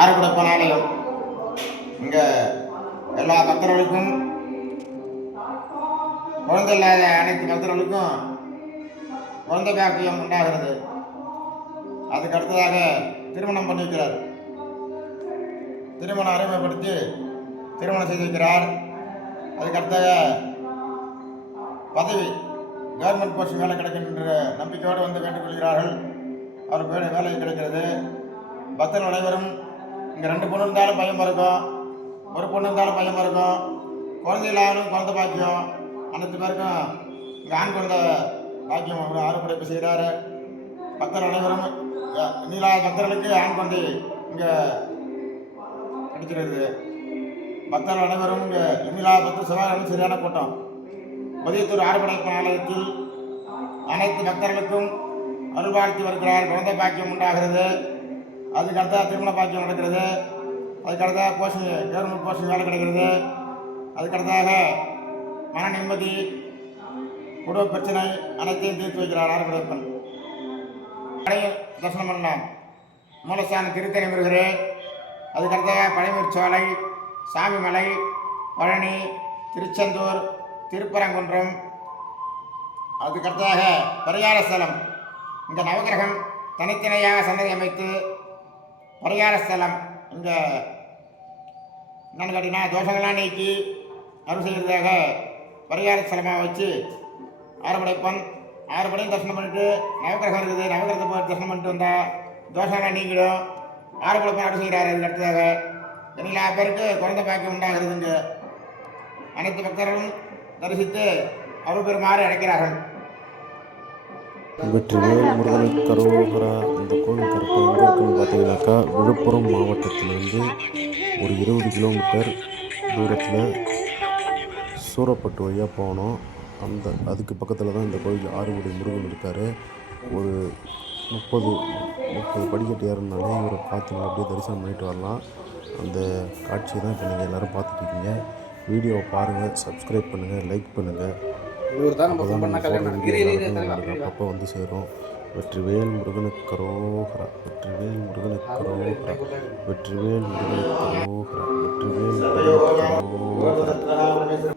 ஆறுபடைப்பன் ஆலயம். இங்கே எல்லா பக்தர்களுக்கும், குழந்தை இல்லாத அனைத்து பக்தர்களுக்கும் குழந்தை பாக்கியம் உண்டாகிறது. அதுக்கு அடுத்ததாக திருமணம் பண்ணியிருக்கிறார். திருமணம் அறிமுகப்படுத்தி திருமணம் செய்து வைக்கிறார். அதுக்கு அடுத்தாக பதவி கவர்மெண்ட் போஸ்ட் வேலை கிடைக்கின்ற நம்பிக்கையோடு வந்து வேண்டுகொள்கிறார்கள். அவருக்கு வேலை கிடைக்கிறது. பக்தர்கள் அனைவரும் இங்கே 2 பொண்ணு இருந்தாலும் பையன் பிறக்கும், ஒரு பொண்ணு இருந்தாலும் பையன் பிறக்கும், குழந்தை இல்லாமலும் குழந்தை பாக்கியம் அனைத்து பேருக்கும் இங்கே ஆண் குழந்தை பாக்கியம் ஆறுபடைப்பு செய்கிறார். பக்தர்கள் அனைவரும் நீலாய பக்தர்களுக்கு ஆண் குழந்தை இங்கே கிடைக்கிறது. பக்தர்கள் அனைவரும் இங்கே நீலா பக்தர் செவ்வாய் சரியான கூட்டம். மதியத்தூர் ஆறுபடைப்பன் ஆலயத்தில் அனைத்து பக்தர்களுக்கும் அருள்வாழ்த்தி வருகிறார். குழந்தை பாக்கியம் உண்டாகிறது. அதுக்கடுத்த திருமண பாக்கியம் நடக்கிறது. அதுக்கடுத்த கவர்மெண்ட் போஸ்டிங் வேலை கிடைக்கிறது. அதுக்கடுத்தாக மன நிம்மதி, குடும்ப பிரச்சனை அனைத்தையும் தீர்த்து வைக்கிறார் ஆறுபடைப்பன். தரிசனம் பண்ணலாம். மூலஸ்தானம் திருத்தணி முருகர், அதுக்கடுத்தாக பழைமூர் சோலை, சாமிமலை, பழனி, திருச்செந்தூர், திருப்பரங்குன்றம், அதுக்கடுத்ததாக பரிகார ஸ்தலம். இந்த நவகிரகம் தனித்தனியாக சன்னதி அமைத்து பரிகார ஸ்தலம் இங்கே என்னென்னு கேட்டிங்கன்னா தோஷங்கள்லாம் நீக்கி அருள் செய்கிறதாக பரிகார ஸ்தலமாக வச்சு ஆறுபடையும் தரிசனம் பண்ணிட்டு, நவகிரகம் இருக்குது, நவகிரகத்தை போய் தரிசனம் பண்ணிட்டு வந்தால் தோஷங்கள்லாம் நீங்கிடும். ஆறுபடைப்பன் அருள் செய்கிறார். அதுக்கு அடுத்ததாக எல்லா பேருக்கு குழந்தை பாக்கியம் உண்டாகிறதுங்க. அனைத்து பக்தர்களும் தரிசித்து அருள் பெறுமாறு அழைக்கிறார்கள். வெற்றிவேல் முருகனுக்கு கரோகரா. இந்த கோவில் கரெக்டாக எங்கே இருக்குன்னு பார்த்தீங்கன்னாக்கா, விழுப்புரம் மாவட்டத்திலேருந்து ஒரு 20 கிலோமீட்டர் தூரத்தில் சூரப்பட்டு வழியாக போனோம். அதுக்கு பக்கத்தில் தான் இந்த கோவில் ஆறுபடை முருகன் இருக்கார். ஒரு 30 படிக்கட்டு ஏறினாலே இவரை பார்த்து அப்படியே தரிசனம் பண்ணிட்டு வரலாம். அந்த காட்சியை தான் இப்போ நீங்கள் எல்லோரும் பார்த்துட்ருக்கீங்க. வீடியோவை பாருங்கள், சப்ஸ்கிரைப் பண்ணுங்கள், லைக் பண்ணுங்கள். அப்பப்போ வந்து சேரும். வெற்றிவேல் முருகனுக்கு கரோகரா. வெற்றிவேல் முருகனுக்கு கரோகரா. வெற்றிவேல் முருகனுக்கு கரோகரா. வெற்றிவேல் முருகனுக்கு கரோகரா.